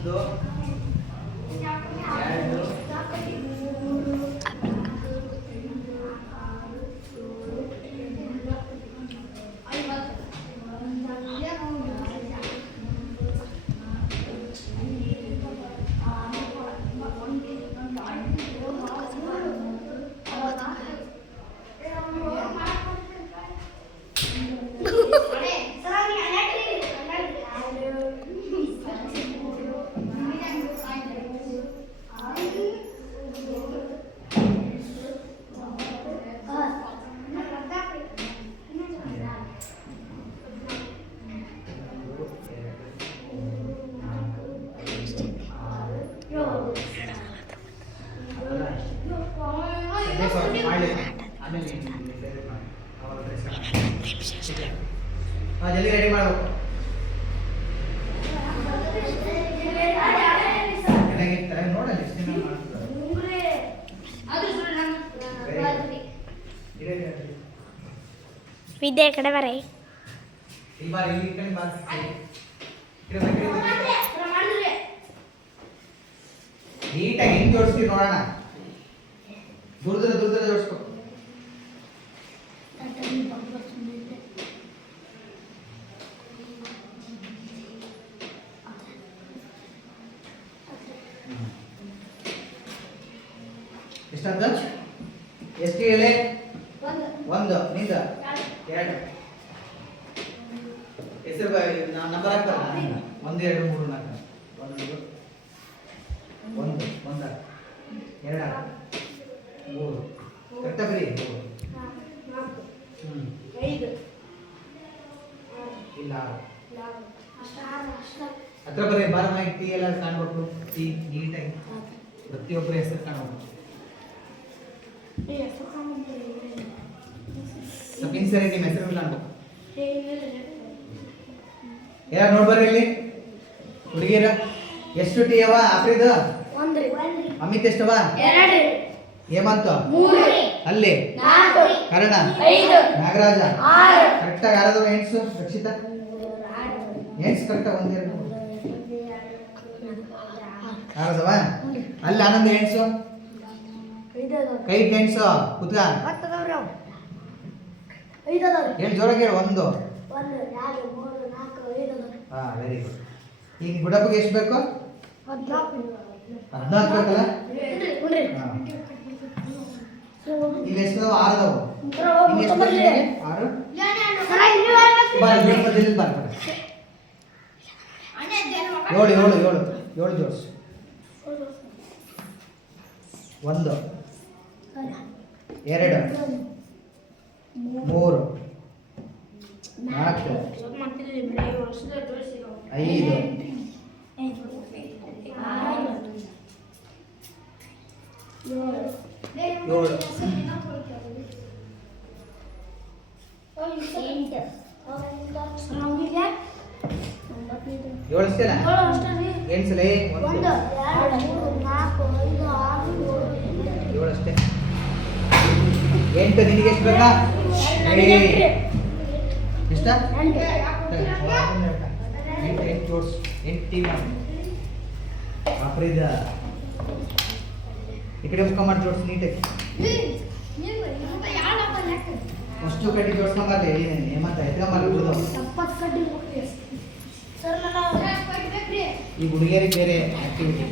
ಒಂದು ಎರಡು ಜಲ್ದಿ ರೆಡಿ ಮಾಡಬೇಕು. ನೋಡಲಿ ವಿದ್ಯೆ ಕಡೆ ಬರೇ ನೀಟಾಗಿ ಹೆಂಗ್ ಜೋಡಿಸ್ತೀವಿ ನೋಡೋಣ. ದುರ್ದ ಜೋಡಿಸ್ಕೊ. ಎಷ್ಟಾದ? ಎಷ್ಟು ಹೇಳಿ? ಒಂದು ನಿಂದ ಎರಡು ಹೆಸರು ನಂಬರ್ ಹಾಕ್ತಾರೆ. 1 2 3 4 1 1 2 3 ಕರೆಕ್ಟ್ ಬರೀ. 5 ಇಲ್ಲ ಹತ್ರ ಬರೀ ಬಾರ ಮಾಡಿ ಟೀ ಎಲ್ಲ ಕಾಣ್ಬೇಕು. ಟೀ ನೀಟಾಗಿ ಪ್ರತಿಯೊಬ್ಬರ ಹೆಸರು ಕಾಣಬೇಕು. ಸರಿ ನಿಮ್ಮ ಹೆಸರು ಕಾಣ್ಬೇಕು. ಯಾರು ನೋಡ್ಬರ್ರಿ ಇಲ್ಲಿ ಹುಡುಗಿರ. ಎಷ್ಟು ಟೀ ಅವ ಆಫ್ರಿದ? ಅಮಿತ್ ಎಷ್ಟವ? ಹೇಮಂತ ಅಲ್ಲಿ ಕರ್ಣ ನಾಗರಾಜ ಕರೆಕ್ಟಾಗಿ ಯಾರಾದ್ರು ಹೆಣ್ಸು ರಕ್ಷಿತಾ ಹೆಣ್ಸ್ ಕರೆಕ್ಟಾಗಿ 1 2 ಯಾರದವ ಅಲ್ಲಿ ಆನಂದ ಹೆಣ್ಸು ಕೈ ಹೆಣ್ಸು ಕುತ್ಕ ಹೇಳಿ ಜೋರಾಗಿ ಹೇಳು. 1 ಹಾ ವೆರಿ ಗುಡ್. ಈಗ ಗುಡಪ್ಪಿಗೆ ಎಷ್ಟು ಬೇಕು? 14 ಬೇಕಲ್ಲ? ಇಲ್ಲಿ ಎಷ್ಟು 6 ಅದಾವು. ಇನ್ನು ಎಷ್ಟು ಬೇಕು ನಿಮಗೆ? 6 ಇಲ್ಲಿ ಬರ್ತಾರೆ. 7 ಜೋಡಿಸು. 1 2 3 4 5 7 ಎಣ್ಸಲೇ 1 2 3 4 5 6 7 ಅಷ್ಟೇ. 8 ನಿನಗೆ ಎಷ್ಟು ಬೇಕಾ? ಎಷ್ಟ? 8 ಜೋಡ್ಸ್. 8 ಟೀ ಮಾಡಿ ಆಫ್ರಿದ ಈ ಕಡೆ ಮುಖ ಮಾಡಿ ಜೋಡ್ಸ್ ನೀಟಾಗಿ. ಅಷ್ಟು ಕಡ್ಡಿ ಜೋಡ್ಸ್ಕೊಂಬರ್ಲಿ. ಹೇಮಂತ ಎತ್ಕೊಂಬರ್ಲಿ. ಈ ಹುಡುಗಿಯರಿಗೆ ಬೇರೆ ಆಕ್ಟಿವಿಟಿ.